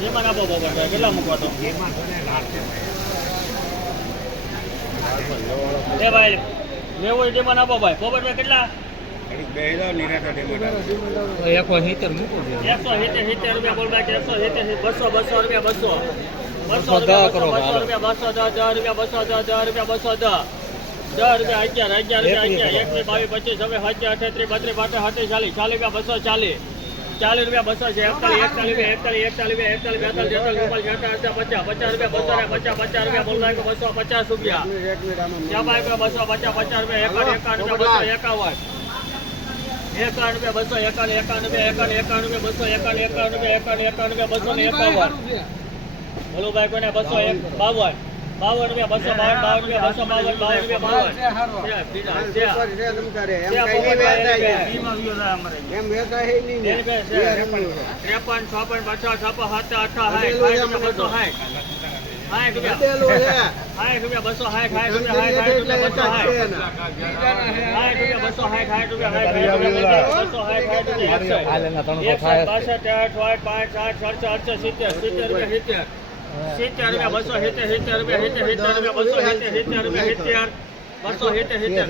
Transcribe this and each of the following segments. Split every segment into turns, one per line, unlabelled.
જેમાં ના બાબા કેટલા મૂકવા તો? એ ભાઈ લેવો એ ડેમાં ના ભાઈ. પોપટ કેટલા? રૂપિયા બસો રૂપિયા રૂપિયા રૂપિયા રૂપિયા રૂપિયા અગિયાર અગિયાર રૂપિયા અગિયાર એકવીસ બાવીસ પચીસ હવે હજાર અઠત્રીસ બત્રીસ બાટે સત્રીસ ચાલીસ રૂપિયા બસો ચાલીસ ચાલીસ રૂપિયા બસો છે એકતાલીસ એકતાલીસ રૂપિયા એકતાલીસ એકતાલીસ રૂપિયા એકતાલીસ બેતાલીસ તેતાલીસ અડતાલીસ પચાસ પચાસ રૂપિયા બસો પચાસ પચાસ રૂપિયા બોલ બસો પચાસ રૂપિયા ત્યાં બસો પચાસ પચાસ રૂપિયા એકાવન એકાવન રૂપિયા એકાવન રૂપિયા બસો એકાવન એકાવન રૂપિયા એકાવન એકાવન બસો એકાવન એકાવન રૂપિયા એકાવન એકાવન બસો ને એકાવન. બોલો કોને બસો એક બાવન. બાવન રૂપિયા બસો બાવન બાવન. રૂપિયા બસો બાવન બાવન રૂપિયા બાવન છે, બીજા, છે. છે, પોપટભાઈ, એની બે. ઈમાં વ્યો થાય અમારે. એની બે છે. ત્રેપન છપ્પન પચાસ છપ્પન સાત અઠા સાઠ બસો સાઠ સિત્તેર રૂપિયા બસો સિત્તેર સિત્તેર રૂપિયા સિત્તેર સિત્તેર રૂપિયા બસો સિત્તેર સિત્તેર રૂપિયા સિત્તેર. બસો સિત્તેર સિત્તેર.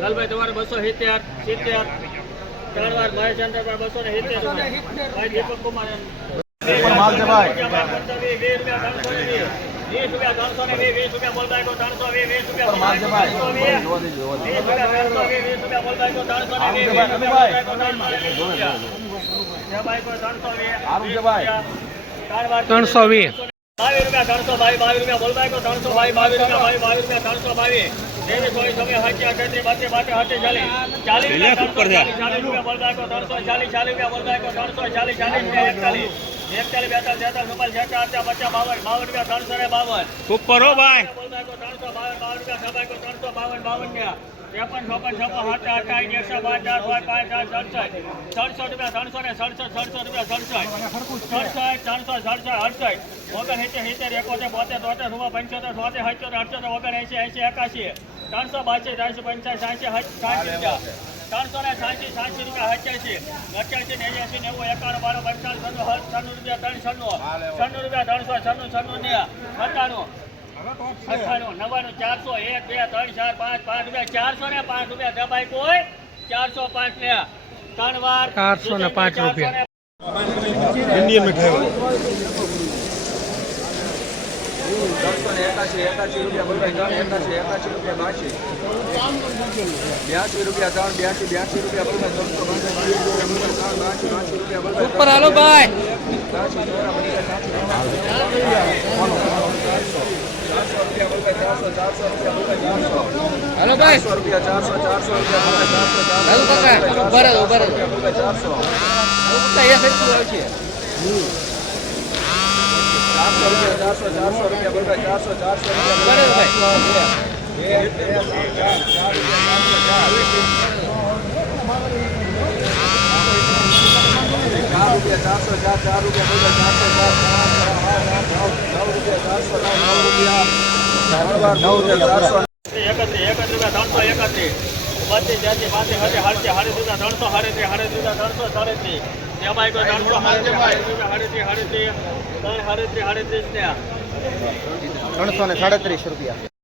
લાલભાઈ તમારે બસો સિત્તેર સિત્તેર. ત્રણ વાર ભાઈ ચંદ્રભાઈ બસો ને સિત્તેર. રૂપિયા ભાઈ દીપક કુમાર
માલ છે ભાઈ.
વીસ રૂપિયા ત્રણસો ને વીસ રૂપિયા ત્રણસો ને વીસ રૂપિયા બોલ બાઈકો ત્રણસો વીસ. રૂપિયા વીસ રૂપિયા ને વીસ રૂપિયા ત્રણસો વીસ બાવીસ રૂપિયા ત્રણસો બાવીસ બાવીસ રૂપિયા બોલતા ત્રણસો બાવીસ બાવીસ રૂપિયા બાવીસ બાવીસ રૂપિયા ત્રણસો બાવીસ ત્રેવીસ ચોવીસ છવ્વીસ સત્યાવીસ અઠત્રીસ બત્રીસ બાટે સત્યાવીસ ચાલીસ ચાલીસ રૂપિયા ત્રણસો ચાલીસ ચાલીસ રૂપિયા બોલતા ત્રણસો ચાલીસ ચાલીસ રૂપિયા બોલતા ત્રણસો ચાલીસ ચાલીસ રૂપિયા એકતાલીસ. એકતાલીસ બેતાલીસ તેતાલીસ પચાસ બાવન બાવન રૂપિયા ત્રણસો ને બાવન.
ઉપર હો ભાઈ.
ત્રણસો બાવન બાવન રૂપિયા ત્રણસો બાવન બાવન રૂપિયા ત્રેપન ચોપન છપ્પન સાત અઠાવીસ એકસો પાંચ ચાર પાંચ પાંચ આઠ સડસઠ. સડસઠ રૂપિયા ત્રણસો ને સડસઠ સડસઠ રૂપિયા સડસઠ. સડસઠ ત્રણસો સડસઠ અડસઠ. ઓગણ સિત્તેર સિત્તેર એકોતેર બોતેર તોતેર પંચોતેર સોતેર સત્યોતેર અઠ્યોતેર ઓગણ એસી એંસી એકાશી. ત્રણસો બાસી ત્રણસો પંચાસી સાસી સાસી રૂપિયા ત્રણસો ને સાંસી સાંસી રૂપિયા અઠ્યાસી અઠ્યાસી ને એસી નેવું એકાણું બાર પચાસ છન્નું છન્નું રૂપિયા ત્રણ છન્નું છન્નું રૂપિયા ત્રણસો છન્નું છન્નું ને સત્તાણું. અઠાણું નવ્વાણું ચારસો એક બે ત્રણ ચાર પાંચ પાંચ રૂપિયા ચારસો ને પાંચ રૂપિયા દબાઈ કોઈ. ચારસો પાંચ ને ત્રણ વાર.
ચારસો ને પાંચ રૂપિયા.
ઇન્ડિયન
મીઠાઈ અને એકાશી એકાશી રૂપિયા બબે ત્રણ એકાશી એકાશી રૂપિયા બાશી બ્યાસી રૂપિયા ત્રણ બ્યાસી બ્યાસી રૂપિયા બબે ત્રણસો બાસી બાસી રૂપિયા બબે
ઉપર હાલો ભાઈ
ચારસો રૂપિયા બબે ચારસો ચારસો રૂપિયા બબે ચારસો
હાલો ભાઈ
ચારસો રૂપિયા ચારસો ચારસો રૂપિયા ચારસો ચારસો
ઊભા રહો ઊભા રહો
ચારસો ઊભા રહો ચારસો ચારસો ચારસો રૂપિયા ચારસો ચારસો રૂપિયા ચારસો ચાર, ચાર રૂપિયા ચાર રૂપિયા ચારસો ચાર નવ રૂપિયા ચારસો
એકત્રીસ ત્રણસો એકત્રીસ હાડી રૂપિયા ત્રણસો હાડત્રીસ હાડત્રીસ
ત્રણસો ને સાડત્રીસ રૂપિયા.